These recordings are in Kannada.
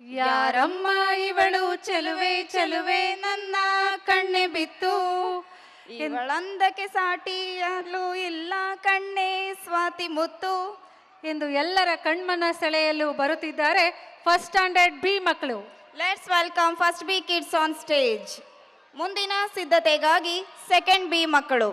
ಯಾರಮ್ಮ ಇವಳು ಚೆಲುವೆ ಚೆಲುವೆ ನನ್ನ ಕಣ್ಣೆ ಬಿತ್ತು, ಇವಳಂದಕ್ಕೆ ಸಾಟಿಯಲು ಇಲ್ಲ ಕಣ್ಣೆ ಸ್ವಾತಿ ಮುತ್ತು ಎಂದು ಎಲ್ಲರ ಕಣ್ಮನ ಸೆಳೆಯಲು ಬರುತ್ತಿದ್ದಾರೆ ಫಸ್ಟ್ ಸ್ಟ್ಯಾಂಡರ್ಡ್ ಬಿ ಮಕ್ಕಳು. Let's welcome first B kids on stage. ಮುಂದಿನ ಸಿದ್ಧತೆಗಾಗಿ ಸೆಕೆಂಡ್ ಬಿ ಮಕ್ಕಳು.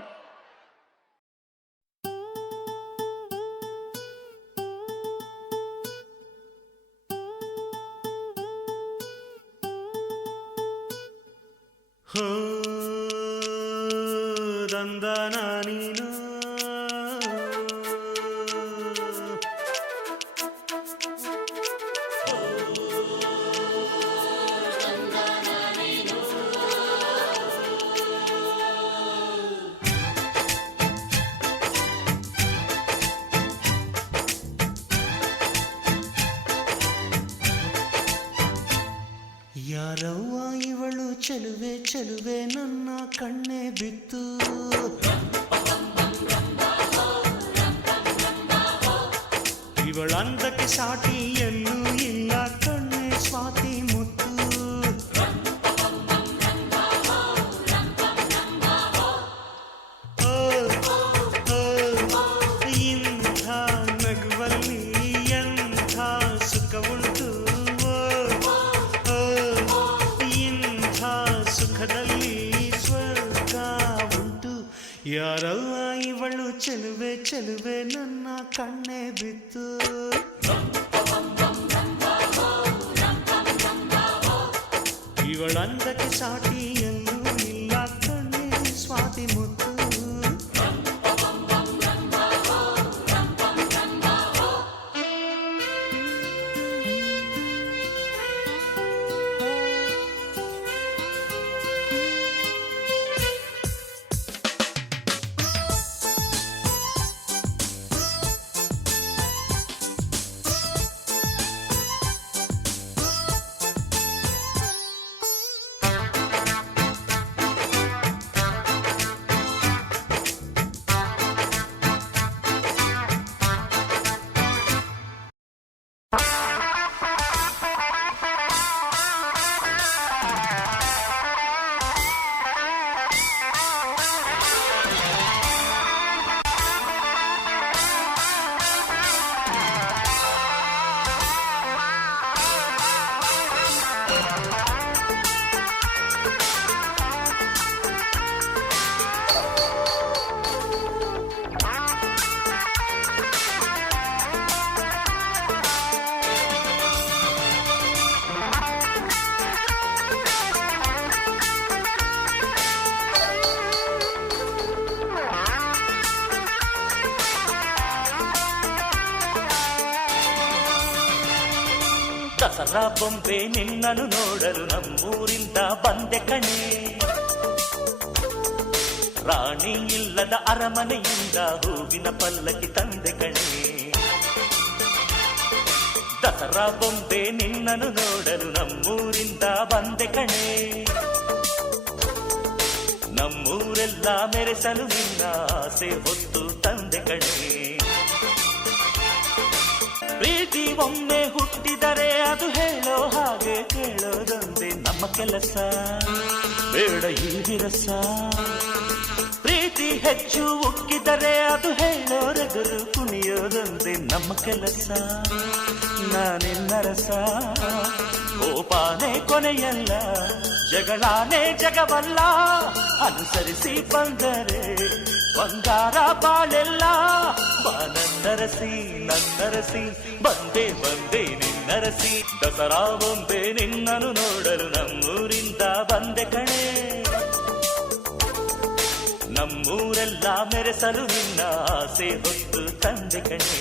ಹೋ ದಂದನ ನೀನು ಯಾರವ್ವ ಇವಳು ಚೆಲುವೆ ಚೆಲುವೆ ನನ್ನ ಕಣ್ಣೆ ಬಿತ್ತು, ಇವಳಂದಕ್ಕೆ ಸಾಟಿ ಎಲ್ಲೂ ಇಲ್ಲ ಕಣ್ಣೆ ಸ್ವಾತಿ ಮುತ್ತು. ಇಂಥ ನಗುವಲ್ಲಿ ಎಂಥ ಸುಖವುಂಟು, ಸುಖದಲ್ಲಿ ಸ್ವರ್ಗ ಉಂಟು. ಯಾರವ್ವ ಇವಳು ಚೆಲುವೆ ಚೆಲುವೆ ನನ್ನ ಕಣ್ಣೆ ಬಿತ್ತು, ಇವಳಂದಕ್ಕೆ ಸಾಟಿ ಎಲ್ಲೂ ಇಲ್ಲ ಕಣ್ಣೆ ಸ್ವಾತಿ ಮುತ್ತು. ದಸರಾ ಬೊಂಬೆ ನಿನ್ನನ್ನು ನೋಡಲು ನಮ್ಮೂರಿಂದ ಬಂದೆ ಕಣೆ, ರಾಣಿ ಇಲ್ಲದ ಅರಮನೆಯಿಂದ ಹೂವಿನ ಪಲ್ಲಕ್ಕಿ ತಂದೆ ಕಣೆ. ದಸರಾ ಬೊಂಬೆ ನಿನ್ನನ್ನು ನೋಡಲು ನಮ್ಮೂರಿಂದ ಬಂದೆ ಕಣೆ, ನಮ್ಮೂರೆಲ್ಲ ಮೆರೆಸಲು ನಿನ್ನ ಆಸೆ ಹೊತ್ತು ತಂದೆ ಕಣೆ. ಪ್ರೀತಿ ಒಮ್ಮೆ ಹುಟ್ಟಿದರೆ ಅದು ಹೇಳೋ ಹಾಗೆ ಕೇಳೋದೊಂದೇ ನಮ್ಮ ಕೆಲಸ, ಬೇಡ ಈ ವಿರಸ. ಪ್ರೀತಿ ಹೆಚ್ಚು ಉಕ್ಕಿದರೆ ಅದು ಹೇಳೋರೆದುರು ಕುಣಿಯೋದೊಂದೇ ನಮ್ಮ ಕೆಲಸ, ನಾನೆನ್ನರಸ. ಕೋಪಾನೇ ಕೊನೆಯಲ್ಲ, ಜಗಳಾನೇ ಜಗವಲ್ಲ, ಅನುಸರಿಸಿ ಬಂದರೆ ಬಂಗಾರ ಬಾಳೆಲ್ಲ. ಬಾ ನನ್ನರಸಿ ನನ್ನರಸಿ ಬಂದೆ ಬಂದೆ ನಿನ್ನರಸಿ, ದಸರಾ ಬೊಂಬೆ ನಿನ್ನನ್ನು ನೋಡಲು ನಮ್ಮೂರಿಂದ ಬಂದೆ ಕಣೆ, ನಮ್ಮೂರೆಲ್ಲ ಮೆರೆಸಲು ನಿನ್ನ ಆಸೆ ಹೊತ್ತು ತಂದೆ ಕಣೆ.